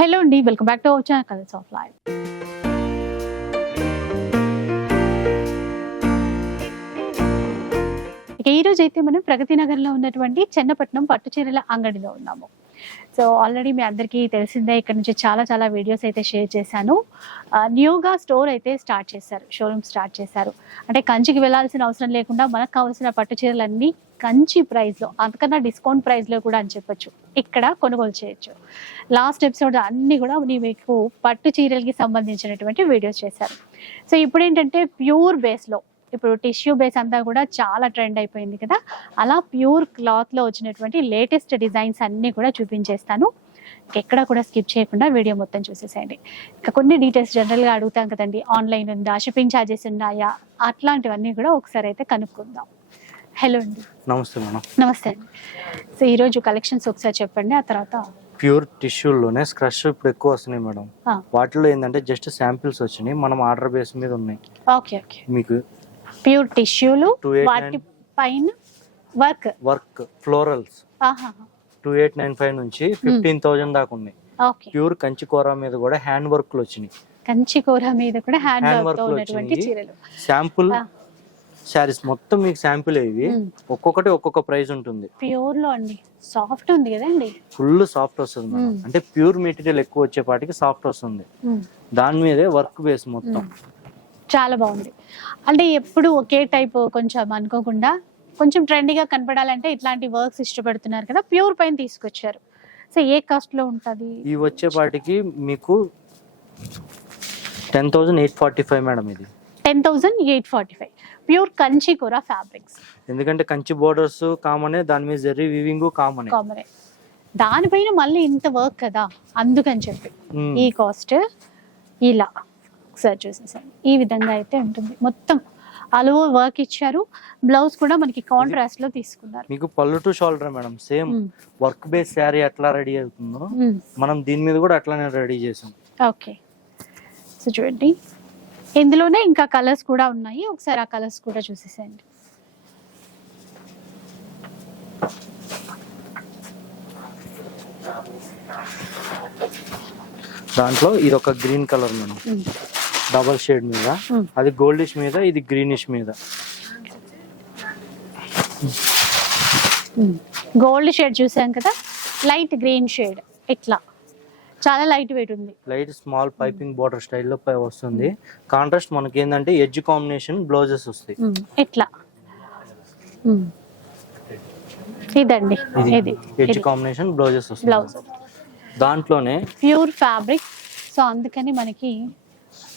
Hello అండి welcome back to our channel colours of life. ఇక ఈ రోజు అయితే మనం ప్రగతి నగర్లో ఉన్నటువంటి చెన్నపట్నం పట్టు చీరల అంగడిలో ఉన్నాము. సో ఆల్రెడీ మీ అందరికీ తెలిసిందే ఇక్కడ నుంచి చాలా చాలా వీడియోస్ అయితే షేర్ చేశాను. న్యూగా స్టోర్ అయితే స్టార్ట్ చేశారు షోరూమ్ స్టార్ట్ చేశారు. అంటే కంచికి వెళ్ళాల్సిన అవసరం లేకుండా మనకు కావాల్సిన పట్టు చీరలన్నీ కంచి ప్రైస్లో అంతకన్నా డిస్కౌంట్ ప్రైస్లో కూడా అని చెప్పొచ్చు. ఇక్కడ కొనుగోలు చేయొచ్చు. లాస్ట్ ఎపిసోడ్ అన్ని కూడా నేను మీకు పట్టు చీరలకి సంబంధించినటువంటి వీడియోస్ చేశారు. సో ఇప్పుడు ఏంటంటే ప్యూర్ బేస్లో ఇప్పుడు టిష్యూ బేస్ అంతా కూడా చాలా ట్రెండ్ అయిపోయింది కదా. అలా ప్యూర్ క్లాత్లో వచ్చినటువంటి లేటెస్ట్ డిజైన్స్ అన్నీ కూడా చూపించేస్తాను. ఎక్కడ కూడా స్కిప్ చేయకుండా వీడియో మొత్తం చూసేసేయండి. ఇక కొన్ని డీటెయిల్స్ జనరల్గా అడుగుతాం కదండి. ఆన్లైన్ ఉందా షిప్పింగ్ ఛార్జెస్ ఉన్నాయా? అట్లాంటివన్నీ కూడా ఒకసారి అయితే కనుక్కుందాం. హలో అండి. నమస్తే మేడం. నమస్తే అండి. సో ఈరోజు కలెక్షన్స్ ఒకసారి చెప్పండి ఆ తర్వాత ప్యూర్ టిష్యూలోనే స్క్రష్ ఇప్పుడు ఎక్కువ వస్తున్నాయి మేడం. వాటిలో ఏంటంటే జస్ట్ శాంపిల్స్ వచ్చినాయి మనం ఆర్డర్ బేస్ మీద ఉన్నాయి. Okay okay. మీకు ప్యూర్ టిష్యూలు 289 వాటి పైన work. Work florals. Two eight nine five నుంచి ఫిఫ్టీన్ థౌజండ్ దాకా ఉన్నాయి. ప్యూర్ కంచి కూర మీద కూడా హ్యాండ్ వర్క్లు వచ్చినాయి. కంచి కూర మీద కూడా హ్యాండ్ వర్క్ ఉన్నటువంటి. చీరలు. శాంపుల్. శారీస్ మొత్తం మీకు శాంపుల్ ఇవి. మ్మ్. ఒక్కొక్కటి ఒక్కొక్క ప్రైస్ ఉంటుంది. ప్యూర్లో అండి. సాఫ్ట్ ఉంది కదండి. ఫుల్ సాఫ్ట్ వస్తుంది. అంటే ప్యూర్ మెటీరియల్ ఎక్కువ వచ్చేపాటికి సాఫ్ట్ వస్తుంది. దాని మీదే వర్క్ బేస్ మొత్తం. చాలా బాగుంది. అంటే ఎప్పుడు ఒకే టైప్ కొంచెం అనుకోకుండా కొంచెం ట్రెండీగా కనపడాలంటే ఇట్లాంటి వర్క్స్ ఇష్టపడుతున్నారు కదా ప్యూర్ పైన తీసుకొచ్చారు. సో ఏ కాస్ట్లో ఉంటది? ఇవి వచ్చేపాటికి మీకు ten thousand eight forty five madam ఇది. Ten thousand eight forty five pure Kanchi కూర ఫ్యాబ్రిక్స్ ఎందుకంటే కంచి బోర్డర్స్ కామనే దాని మీద జరీ వివింగ్ కామనే కామన్ దానిపైన మళ్ళీ ఇంత వర్క్ కదా అందుకని చెప్పి. మ్మ్. ఈ కాస్ట్ ఇలా. ఒకసారి చూసేసాను. ఈ విధంగా అయితే ఉంటుంది. మొత్తం అలో వర్క్ ఇచ్చారు. బ్లౌజ్ కూడా మనకి కాంట్రాస్ట్లో తీసుకున్నారు. మీకు పళ్ళు to shoulder madam same. Work base sari ఎట్లా రెడీ అవుతుందో మ్మ్. మనం దీని మీద కూడా అట్లానే రెడీ చేసాం. ఓకే సో చూడండి. ఇందులోనే ఇంకా కలర్స్ కూడా ఉన్నాయి. ఒకసారి ఆ కలర్స్ కూడా చూసేసేయండి. దాంట్లో ఇది ఒక green colour madam. Double shade మీద. అది గోల్డిష్ మీద ఇది గ్రీనిష్ మీద. గోల్డ్ షేడ్ చూసాం కదా? Light green shade. ఇట్లా. చాలా లైట్ వెయిట్ ఉంది. లైట్ స్మాల్ పైపింగ్ బార్డర్ స్టైల్లో పై వస్తుంది. కాంట్రాస్ట్ మనకి ఏంటంటే ఎడ్జ్ కాంబినేషన్ బ్లౌజెస్ వస్తాయి. ఇట్లా. ఇదండి. ఇది ఎడ్జ్ కాంబినేషన్ బ్లౌజెస్ వస్తాయి బ్లౌజ్. దాంట్లోనే ప్యూర్ ఫ్యాబ్రిక్. సో అందుకని మనకి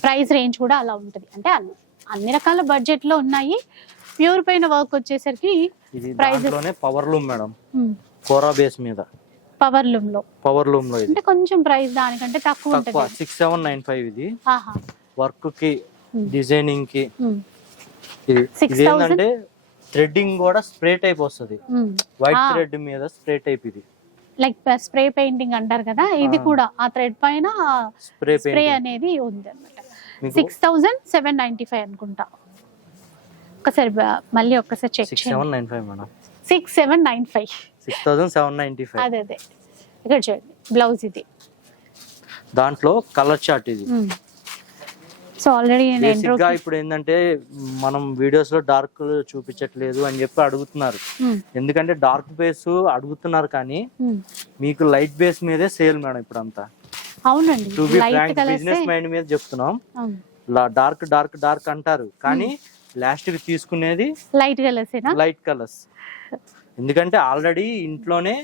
ప్రైస్ రేంజ్ కూడా అలా ఉంటుంది. అంటే అన్ని రకాల బడ్జెట్లో ఉన్నాయి. ప్యూర్ పైన వర్క్ వచ్చేసరికి. దాంట్లోనే పవర్ లూమ్ మేడం. కోరా బేస్ మీద. పవర్ లూమ్లో. పవర్ లూమ్లో ఇది. అంటే కొంచెం ప్రైస్ దానికంటే తక్కువ తక్కువ ఉంటుంది సిక్స్ సెవెన్ నైన్ ఫైవ్ ఇది. ఆహా. వర్క్కి. డిజైనింగ్కి. ఇది 6,000? ఇది ఏంటంటే థ్రెడ్డింగ్ కూడా స్ప్రే టైప్ వస్తుంది. White Ah. థ్రెడ్ మీద స్ప్రే టైప్ ఇది. లైక్ స్ప్రే పెయింటింగ్ అంటారు కదా ఇది ఆ. కూడా ఆ థ్రెడ్ పైన స్ప్రే స్ప్రే పెయింట్ అనేది ఉంది అనమాట six thousand seven ninety five అనుకుంటా. ఒకసారి బ- మళ్ళీ ఒక్కసారి check six seven nine five madam. Six seven nine five. Six thousand seven ninety five. అదే అదే. ఇక్కడ చూడండి బ్లౌజ్ ఇది. దాంట్లో కలర్ చార్ట్ ఇది. సో ఆల్రెడీ నేను ఇప్పుడు ఏంటంటే మనం వీడియోస్లో డార్క్ చూపించట్లేదు అని చెప్పి అడుగుతున్నారు. ఎందుకంటే డార్క్ బేస్ అడుగుతున్నారు కానీ మీకు లైట్ బేస్ మీదే సేల్ మేడం ఇప్పుడు అంతా అవునండి to be light frank colours business mind మీద చెప్తున్నాం. డార్క్ డార్క్ డార్క్ అంటారు. కానీ లాస్ట్కి తీసుకునేది లైట్ కలర్స్ లైట్ కలర్స్ ఎందుకంటే ఆల్రెడీ ఇంట్లోనే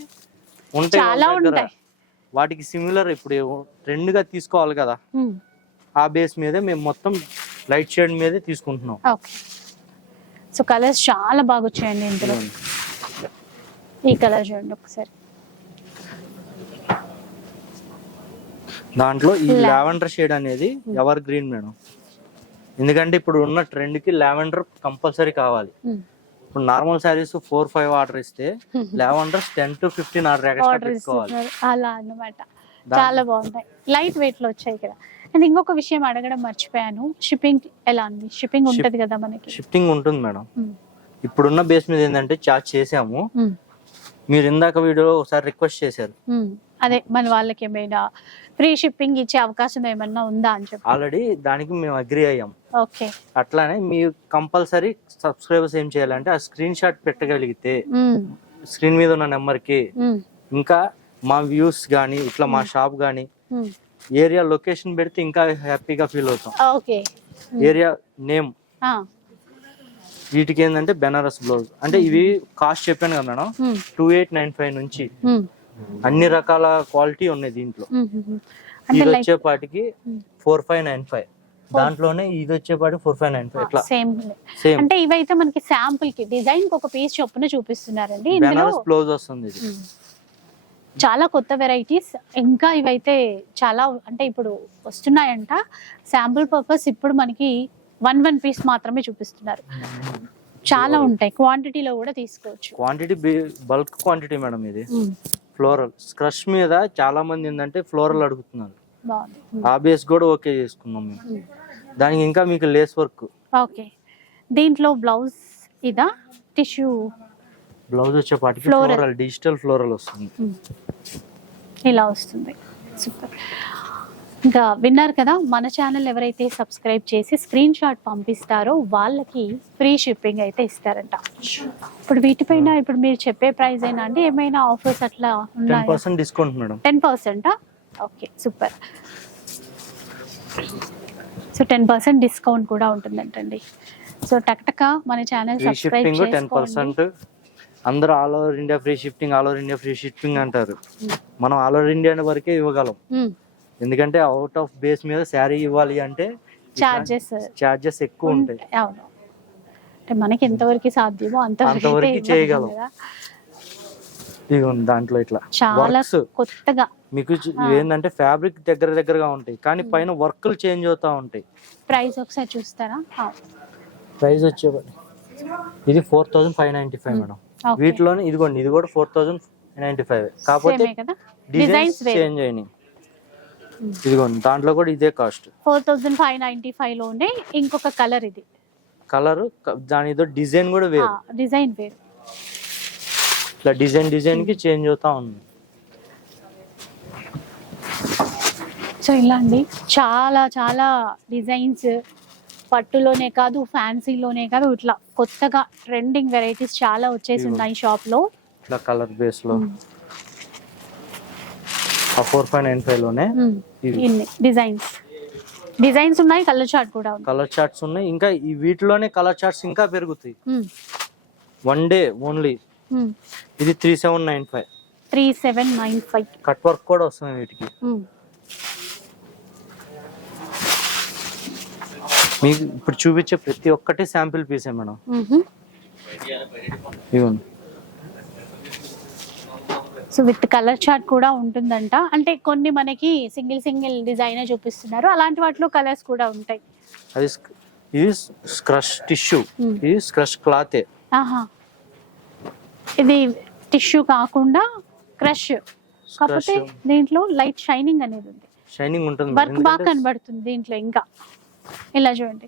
ఉంటాయి చాలా వాళ్ళ దగ్గర. ఉంటాయి. వాటికి సిమిలర్ ఇప్పుడు ట్రెండ్గా తీసుకోవాలి కదా. ఆ బేస్ మీదే మేము మొత్తం లైట్ షేడ్ మీదే తీసుకుంటున్నాం. ఓకే. సో కలర్స్ చాలా బాగా వచ్చాయండి ఇందులో ఈ కలర్ చూడండి ఒకసారి. దాంట్లో ఈ లావెండర్ షేడ్ అనేది ఎవర్ గ్రీన్ మేడం. ఎందుకంటే ఇప్పుడు ఉన్న ట్రెండ్కి లావెండర్ కంపల్సరీ కావాలి. ఇప్పుడు normal saris four five order ఇస్తే lavender ten to fifteen order order ఇస్తున్నారు. అలా అన్నమాట. చాలా బాగుంటాయి. లైట్ వెయిట్లో వచ్చాయి కదా. అండ్ ఇంకొక విషయం అడగడం మర్చిపోయాను. షిప్పింగ్ ఎలా ఉంది? షిప్పింగ్ ఉంటది కదా మనకి. షిఫ్టింగ్ ఉంటుంది మేడం. Hmm. ఇప్పుడున్న బేస్ మీద ఏంటంటే చార్జ్ చేసాము. Hmm. మీరు ఇందాక వీడియో ఒకసారి రిక్వెస్ట్ చేశారు. Hmm. అదే మన వాళ్ళకి ఏమైనా ఫ్రీ షిప్పింగ్ ఇచ్చే అవకాశం ఏమన్నా ఉందా అని చెప్పి. ఆల్రెడీ దానికి మేము అగ్రి అయ్యాం. అట్లానే మీరు కంపల్సరీ సబ్స్క్రైబర్స్ ఏం చేయాలంటే ఆ స్క్రీన్ షాట్ పెట్టగలిగితే స్క్రీన్ మీద ఉన్న నెంబర్కి ఉమ్, ఇంకా మా వ్యూస్ కానీ ఇట్లా మా షాప్ ఉమ్. ఏరియా లొకేషన్ పెడితే ఇంకా హ్యాపీగా ఫీల్ అవుతాం. Area name. వీటికి ఏంటంటే బెనారస్ బ్లౌజ్. అంటే ఇవి కాస్ట్ చెప్పాను కదా madam? Two eight nine five నుంచి. అన్ని రకాల క్వాలిటీ ఉన్నాయి దీంట్లో. ఇది వచ్చేపాటికి ఫోర్ ఫైవ్ నైన్ ఫైవ్. దాంట్లోనే ఇది వచ్చేపాటికి ఫోర్ ఫైవ్ నైన్ ఇట్లా సేమ్ సేమ్ అంటే ఇవైతే మనకి శాంపుల్కి డిజైన్కి ఒక పీస్ చొప్పున చూపిస్తున్నారండి. ఇందులో బ్లౌజ్ వస్తుంది ఇది. ఉమ్. చాలా కొత్త వెరైటీస్ ఇంకా ఇవైతే చాలా అంటే ఇప్పుడు వస్తున్నాయంట. శాంపుల్ పర్పస్ ఇప్పుడు మనకి వన్ వన్ పీస్ మాత్రమే చూపిస్తున్నారు. చాలా ఉంటాయి. క్వాంటిటీలో కూడా తీసుకోవచ్చు. క్వాంటిటీ బల్క్ క్వాంటిటీ మేడం ఇది. ఫ్లోరల్ స్క్రష్ మీద చాలా మంది ఏంటంటే ఫ్లోరల్ అడుగుతున్నారు. బాగుంది. ఉమ్, ఆ బేస్ కూడా ఓకే చేసుకున్నాం మేము. దానికి ఇంకా మీకు లేస్ వర్క్ ఓకే దీంట్లో బ్లౌజ్ ఇదా? టిష్యూ బ్లౌజ్ వచ్చేపాటికి. ఫ్లోరల్ డిజిటల్ ఫ్లోరల్ వస్తుంది. ఇలా వస్తుంది. సూపర్ ఇంకా విన్నారు కదా మన ఛానల్ ఎవరైతే సబ్స్క్రైబ్ చేసి స్క్రీన్ షాట్ పంపిస్తారో వాళ్ళకి ఫ్రీ షిప్పింగ్ అయితే ఇస్తారంట. ఇప్పుడు వీటిపైన ఇప్పుడు మీరు చెప్పే ప్రైస్ అయినా అంటే ఏమైనా ఆఫర్స్ అట్లా ఉన్నాయా? Discount madam. Ten పర్సెంటా okay super so ten percent discount కూడా ఉంటుందంటండి. సో టక్టక మన ఛానల్ సబ్స్క్రైబ్ చేసుకోండి. పర్సెంట్. అందరూ all over India free shipping all over India free shipping అంటారు. మనం ఆల్ ఓవర్ ఇండియా వరకే ఇవ్వగలం. ఎందుకంటే అవుట్ ఆఫ్ బేస్ మీద శారీ ఇవ్వాలి అంటే చార్జెస్ చార్జెస్ ఎక్కువ ఉంటాయి. అవును. అంటే మనకి ఎంతవరకు సాధ్యమో అంతవరకు చేయగలం. దాంట్లో ఇట్లా. చాలా కొత్తగా. మీకు ఏంటంటే ఫ్యాబ్రిక్ దగ్గర దగ్గరగా ఉంటాయి. కానీ పైన వర్క్లు చేంజ్ అవుతా ఉంటాయి. ప్రైస్ ఒకసారి చూస్తారా? ప్రైస్ వచ్చేవాడి ఇది four thousand five ninety five madam. వీటిలోనే ఇదిగోండి ఇది కూడా ఫోర్ థౌసండ్ నైన్టీ ఫైవ్. కాకపోతే డిజైన్స్ చేంజ్ అయినాయి. ఇదిగోండి దాంట్లో కూడా ఇదే cost. Four thousand five ninety ఫైవ్లోనే ఇంకొక కలర్ ఇది. కలర్ దాని డిజైన్ కూడా వేరు. డిజైన్ వేరు. ఇట్లా డిజైన్ డిజైన్కి చేంజ్ అవుతా ఉంది. సో ఇలా అండి. చాలా చాలా డిజైన్స్ పట్టులోనే కాదు ఫ్యాన్సీలోనే కాదు ఇట్లా కొత్తగా ట్రెండింగ్ వెరైటీస్ చాలా వచ్చేసి. ఉన్నాయి షాప్లో ఇట్లా కలర్ బేస్లో ఆ ఫోర్ ఫైవ్ నైన్ ఫైవ్లోనే. ఇన్ని డిజైన్స్. డిజైన్స్ ఉన్నాయి కలర్ చార్ట్ కూడా కలర్ చార్ట్స్ ఉన్నాయి. ఇంకా ఈ వీటిలోనే కలర్ చార్ట్స్ ఇంకా పెరుగుతాయి. One day only. ఇది three seven nine five three seven nine five cut work కూడా వస్తుంది వీటికి. మీకు ఇప్పుడు చూపించే ప్రతి ఒక్కటి శాంపిల్ పీసే మేడం. ఇవ్వండి. సో విత్ కలర్ చార్ట్ కూడా ఉంటుందంట. అంటే కొన్ని మనకి సింగిల్ సింగిల్ డిజైన్ చూపిస్తున్నారు. అలాంటి వాటిలో కలర్స్ కూడా ఉంటాయి. అది ఇది స్క్రష్ టిష్యూ Hmm. ఇది స్క్రష్ క్లాతే ఆహా. ఇది టిష్యూ కాకుండా క్రష్. కాకపోతే దీంట్లో లైట్ షైనింగ్ అనేది ఉంది. షైనింగ్ ఉంటుంది వర్క్ బాగా కనబడుతుంది దీంట్లో ఇంకా. ఇలా చూడండి.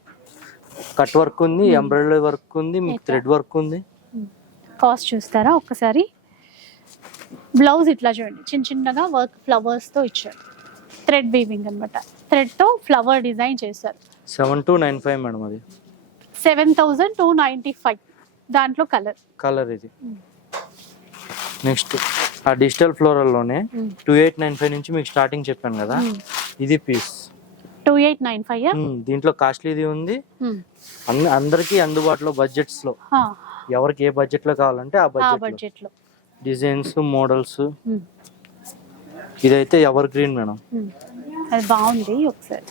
కట్ వర్క్ ఉంది ఎంబ్రాయిడరీ వర్క్ ఉంది మీకు థ్రెడ్ వర్క్ ఉంది. కాస్ట్ చూస్తారా ఒక్కసారి? బ్లౌజ్ ఇట్లా చూడండి. చిన్న చిన్నగా వర్క్ ఫ్లవర్స్తో ఇచ్చారు. థ్రెడ్ వీవింగ్ అనమాట థ్రెడ్తో ఫ్లవర్ డిజైన్ చేశారు. Seven two nine five madam అది. Seven thousand two ninety five దాంట్లో కలర్ కలర్ ఇది. నెక్స్ట్ ఆ డిజిటల్ ఫ్లోరల్లోనే టూ ఎయిట్ నైన్ ఫైవ్ నుంచి మీకు స్టార్టింగ్ చెప్పాను కదా. ఇది piece. Two eight nine five దీంట్లో కాస్ట్లీది ఉంది. అందరికీ అందుబాటులో బడ్జెట్స్లో ఎవరికి ఏ బడ్జెట్లో కావాలంటే ఆ బడ్జెట్లో డిజైన్స్ మోడల్స్. ఇదైతే ఎవర్ గ్రీన్ మేడం. అది బాగుంది ఒకసారి.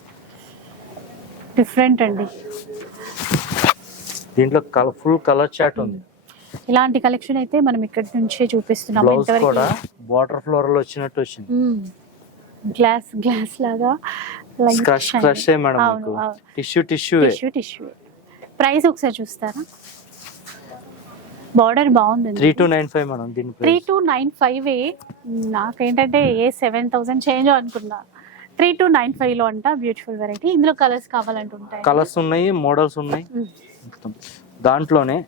డిఫరెంట్ అండి. దీంట్లో ఫుల్ కలర్ చాట్ ఉంది. ఇలాంటి కలెక్షన్ అయితే మనం ఇక్కడ నుంచే చూపిస్తున్నాం ఇంతవరకు. వాటర్ ఫ్లోరల్ వచ్చినట్టు వచ్చింది. గ్లాస్ గ్లాస్ లాగా క్రష్ మేడం మీకు? Tissue tissue tissue tissue price ఒకసారి చూస్తారా? బార్డర్ బాగుంది three two nine five madam దీని త్రీ టు నైన్ ఫైవ్ నాకేంటంటే ఏ సెవెన్ థౌసండ్ చేంజ్ అనుకున్నా. త్రీ టు నైన్ ఫైవ్లో అంట బ్యూటిఫుల్ వెరైటీ ఇందులో కలర్స్ కావాలంటుంటాయి. కలర్స్ ఉన్నాయి మోడల్స్ ఉన్నాయి. దాంట్లోనే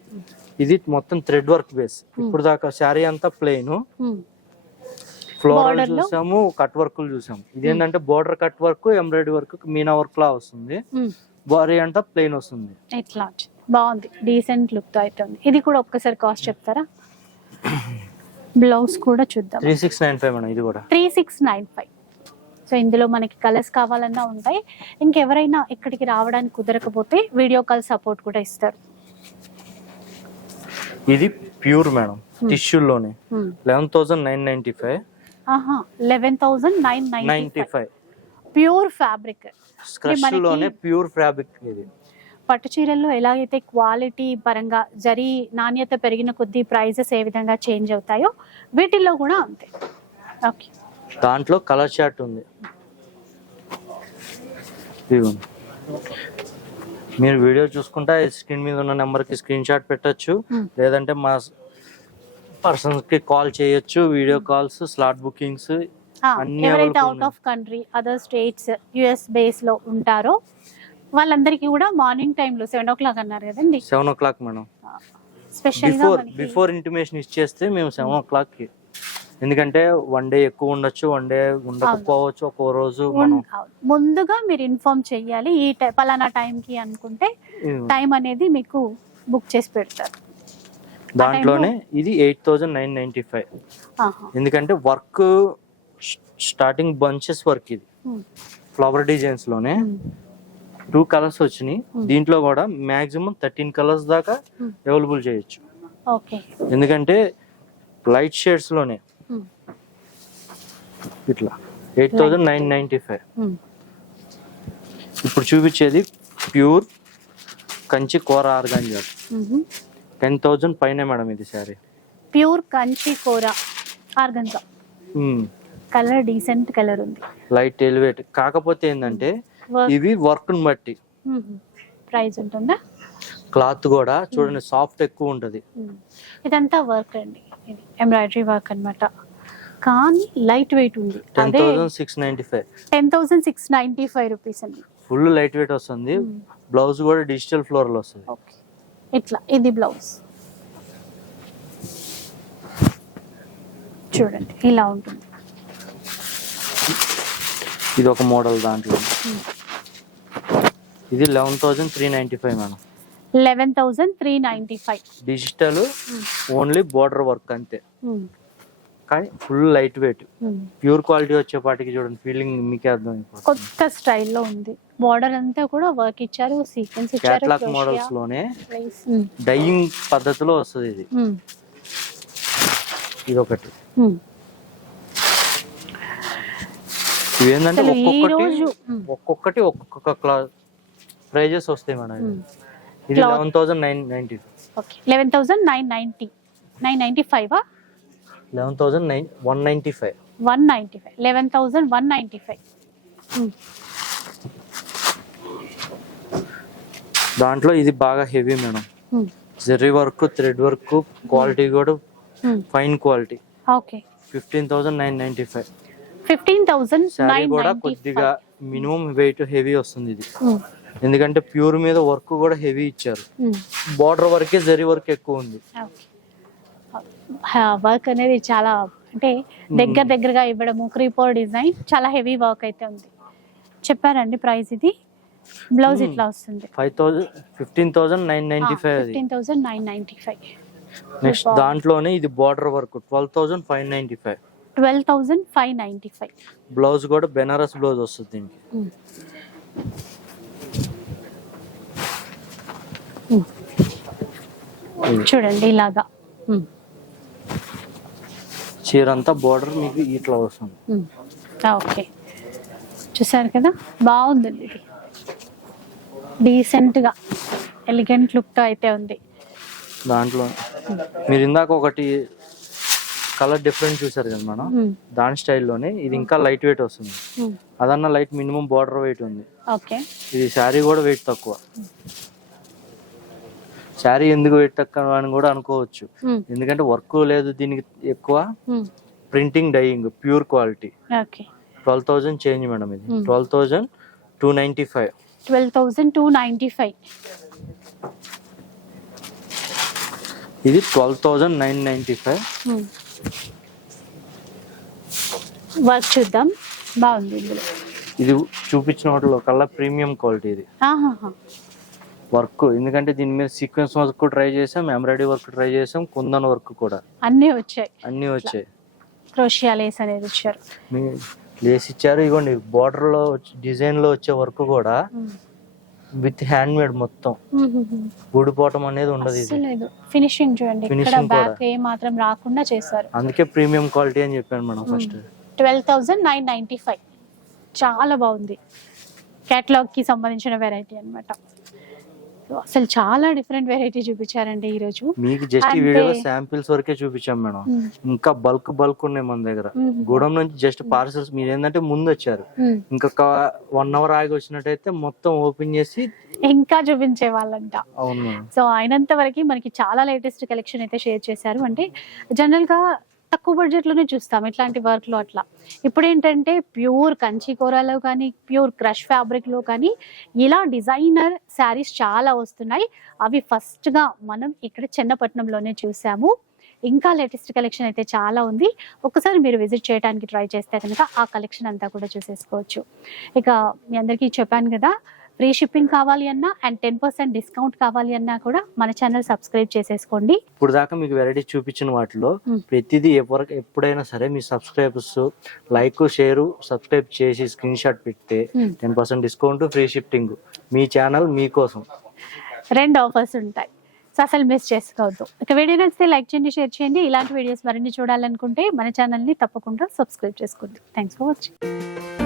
ఇది మొత్తం థ్రెడ్ వర్క్ బేస్ ఇప్పుడు దాకా శారీ అంతా ప్లెయిన్ ఫ్లోరల్లో? చూసాము కట్ వర్క్ చూసాము ఇదేంటంటే border cut work embroidery work Meena work లా వస్తుంది. బాడీ అంతా ప్లెయిన్ వస్తుంది. ఇట్లా బాగుంది. డీసెంట్ లుక్తో అయితే ఉంది. ఇది కూడా ఒక్కసారి కాస్ట్ చెప్తారా? బ్లౌజ్ కూడా చూద్దాం. Three six nine five madam ఇది కూడా. Three six nine five so ఇందులో మనకి కలర్స్ కావాలన్నా ఉంటాయి. ఇంకెవరైనా ఇక్కడికి రావడానికి కుదరకపోతే వీడియో కాల్ సపోర్ట్ కూడా ఇస్తారు. ఇది ప్యూర్ మేడం టిష్యూలోనే. Hmm. Eleven thousand nine ninety five. Eleven thousand nine ninety five. Pure fabric. లోనే ప్యూర్ ఫ్యాబ్రిక్ ఇది. పట్టు చీరల్లో ఎలాగైతే క్వాలిటీ పరంగా జరీ నాణ్యత పెరిగిన కొద్దీ ప్రైజెస్ ఏ విధంగా చేంజ్ అవుతాయో వీటిల్లో కూడా అంతే. ఓకే. దాంట్లో కలర్ చార్ట్ ఉంది. మీరు వీడియో చూసుకుంటా స్క్రీన్ మీద ఉన్న నెంబర్కి స్క్రీన్ షాట్ పెట్టొచ్చు. లేదంటే మా పర్సన్స్కి కాల్ చేయొచ్చు వీడియో కాల్స్ స్లాట్ బుకింగ్స్ ఎవరైతే out of country other states US బేస్లో ఉంటారో వాళ్ళందరికీ కూడా మార్నింగ్ టైంలో సెవెన్ ఓ క్లాక్ అన్నారు కదండి? Seven o'clock madam special before before intimation ఇచ్చేస్తే మేము సెవెన్ ఓ క్లాక్కి ఎందుకంటే వన్ డే ఎక్కువ ఉండొచ్చు వన్ డే ఉండకపోవచ్చు ఒక్కో రోజు. ముందుగా మీరు ఇన్ఫార్మ్ చెయ్యాలి ఈ టై- పలానా time కి అనుకుంటే టైం అనేది మీకు బుక్ చేసి పెడతారు దాంట్లోనే ఇది eight thousand nine ninety five. ఎందుకంటే వర్క్ స్టార్టింగ్ బంచెస్ వర్క్ ఇది. ఫ్లవర్ డిజైన్స్లోనే. టూ కలర్స్ వచ్చినాయి. దీంట్లో కూడా మాక్సిమం థర్టీన్ కలర్స్ దాకా. అవైలబుల్ చేయొచ్చు ఓకే ఎందుకంటే లైట్ షేడ్స్లోనే. ఇట్లా. Eight thousand nine ninety five. ఇప్పుడు చూపించేది ప్యూర్ కంచి కూర ఆర్గాంజా. టెన్ థౌజండ్ పైన మేడం ఇది శారీ. ప్యూర్ కంచి కూర ఆర్గంజా కలర్ డీసెంట్ కలర్ ఉంది. Light elevate. కాకపోతే ఏంటంటే ఇవి వర్క్ బట్టి. ప్రైస్ ఉంటుందా? క్లాత్ కూడా చూడండి సాఫ్ట్ ఎక్కువ ఉంటది. ఇదంతా వర్క్ అండి. ఎంబ్రాయిడరీ వర్క్ అన్నమాట. కానీ లైట్ వెయిట్ ఉంది. Ten thousand six ninety five. Ten thousand six ninety five rupees అండి. ఫుల్ లైట్ వెయిట్ వస్తుంది. బ్లౌజ్ కూడా డిజిటల్ ఫ్లోరల్ వస్తుంది. ఇట్లా ఇది బ్లౌజ్. చూడండి ఇలా ఉంటుంది. ఇది ఒక మోడల్ దాంట్లో. ఇది eleven thousand three ninety five madam. Eleven thousand three ninety five digital only border work అంతే కానీ full light weight pure quality వచ్చేపాటికి చూడండి ఫీలింగ్ మీకే అర్థం కొత్త స్టైల్లో ఉంది బార్డర్ అంతా కూడా వర్క్ ఇచ్చారు సీక్వెన్స్ ఇచ్చారు. మోడల్స్లోనే. డైయింగ్ పద్ధతిలో వస్తుంది ఇది మ్మ్. ఇది ఒకటి మ్మ్. ఇవి ఏంటంటే అసలు ఈ ఒక్కొక్కటి. ఒక్కొక్కటి ఒక్కొక్క క్లాస్ ప్రైజెస్ వస్తాయి. మ్మ్. ఇది. Eleven thousand nine ninety okay. Eleven thousand nine ninety nine ninety five eleven thousand nine one ninety five one ninety five eleven thousand one ninety five దాంట్లో ఇది బాగా heavy madam. Zari work thread work quality కూడా fine quality okay. Fifteen thousand nine ninety five fifteen thousand కూడా కొద్దిగా minimum wait heavy వస్తుంది ఇది. ఎందుకంటే pure మీద వర్క్ కూడా హెవీ ఇచ్చారు. బార్డర్ వరకే జరీ వర్క్ ఎక్కువ ఉంది. వర్క్ అనేది చాలా అంటే దగ్గర దగ్గరగా ఇవ్వడము క్రీపర్ డిజైన్ చాలా హెవీ వర్క్ అయితే ఉంది. చెప్పారండి ప్రైస్ ఇది? Blouse Hmm. ఇట్లా వస్తుంది. Five thousand fifteen thousand nine ninety five fifteen thousand nine ninety five next దాంట్లోనే ఇది border work twelve thousand five ninety five twelve thousand five ninety five blouse కూడా Banaras blouse వస్తుంది దీనికి ఇది. చూడండి ఇలాగా. చీర అంతా బార్డర్ మీకు ఇట్లా వస్తుంది. ఓకే. చూసారు కదా? బాగుందండి ఇది. డీసెంట్గా ఎలిగెంట్ లుక్తో అయితే ఉంది. దాంట్లో మీరు ఇందాక ఒకటి కలర్ డిఫరెంట్ చూసారు కదా మేడం. దాని స్టైల్లోనే ఇది ఇంకా లైట్ వెయిట్ వస్తుంది. అదన్న లైట్ మినిమం బార్డర్ వెయిట్ ఉంది. ఓకే. ఇది శారీ కూడా వెయిట్ తక్కువ. శారీ ఎందుకు తక్కువ అని కూడా అనుకోవచ్చు. Hmm. ఎందుకంటే వర్క్ లేదు దీనికి ఎక్కువ. Printing dyeing pure quality okay twelve thousand change madam ఇది. Twelve thousand two ninety five twelve thousand two ninety five ఇది twelve thousand nine ninety five work చూద్దాం. బాగుంది ఇందులో. ఇది చూపించిన వాటిలో కల్లా ప్రీమియం క్వాలిటీ ఇది. వర్క్. ఎందుకంటే దీని మీద సీక్వెన్స్ వర్క్ ట్రై చేసాం ఎంబ్రాయిడరీ వర్క్ ట్రై చేసాం కుందన్ వర్క్ కూడా. అన్నీ వచ్చాయి. అన్నీ వచ్చాయి. క్రోషియా లేస్ అనేది ఇచ్చారు. లేస్ ఇచ్చారు ఇగోండి బార్డర్లో డిజైన్లో వచ్చే వర్క్ కూడా విత్ హ్యాండ్ మేడ్ మొత్తం. ఊడిపోవటం అనేది ఉండదు ఇది. అస్సలు లేదు. ఫినిషింగ్ చూడండి ఇక్కడ Finishing బ్యాక్ కూడా. ఏ మాత్రం రాకుండా చేశారు. అందుకే ప్రీమియం క్వాలిటీ అని చెప్పాను madam first twelve thousand nine ninety five చాలా బాగుంది. కేటలాగ్కి సంబంధించిన వెరైటీ అన్నమాట. అసలు చాలా డిఫరెంట్ వెరైటీ చూపించారండి ఈరోజు మీకు జస్ట్ ఈ వీడియోలో శాంపిల్స్ వరకే చూపించాం మేడం. ఇంకా బల్క్ బల్క్ ఉన్నాయి మన దగ్గర. గూడెం నుంచి జస్ట్ పార్సల్స్ మీరు ఏంటంటే ముందు వచ్చారు. ఇంకొక వన్ అవర్ ఆగి వచ్చినట్టయితే మొత్తం ఓపెన్ చేసి ఇంకా చూపించే వాళ్ళంట. సో అయినంత వరకు మనకి చాలా లేటెస్ట్ కలెక్షన్ అయితే షేర్ చేశారు. అంటే జనరల్గా తక్కువ బడ్జెట్లోనే చూస్తాం ఇట్లాంటి వర్క్లో అట్లా. ఇప్పుడు ఏంటంటే ప్యూర్ కంచి కూరలో కానీ ప్యూర్ క్రష్ ఫ్యాబ్రిక్లో కానీ ఇలా డిజైనర్ శారీస్ చాలా వస్తున్నాయి. అవి ఫస్ట్గా మనం ఇక్కడ చెన్నపట్నంలోనే చూసాము. ఇంకా లేటెస్ట్ కలెక్షన్ అయితే చాలా ఉంది. ఒకసారి మీరు విజిట్ చేయడానికి ట్రై చేస్తే కనుక ఆ కలెక్షన్ అంతా కూడా చూసేసుకోవచ్చు. ఇక మీ అందరికీ చెప్పాను కదా ఫ్రీ షిప్పింగ్ కావాలి అన్నా అండ్ టెన్ పర్సెంట్ డిస్కౌంట్ కావాలి అన్నా కూడా మన ఛానల్ సబ్స్క్రైబ్ చేసేసుకోండి. ఇప్పుడు దాకా మీకు వెరైటీ చూపించిన వాటిలో. ప్రతిదీ ఎవరికి ఎప్పుడైనా సరే మీ సబ్స్క్రైబర్స్ లైక్ షేర్ సబ్స్క్రైబ్ చేసి స్క్రీన్ షాట్ పెడితే. Ten percent discount free shifting మీ ఛానల్ మీకోసం. రెండు ఆఫర్స్ ఉంటాయి. సో అసలు మిస్ చేసుకోవద్దు. ఇక వీడియో నచ్చితే లైక్ చేయండి షేర్ చేయండి. ఇలాంటి వీడియోస్ మరిన్ని చూడాలనుకుంటే మన ఛానల్ని తప్పకుండా సబ్స్క్రైబ్ చేసుకోండి. Thanks for watching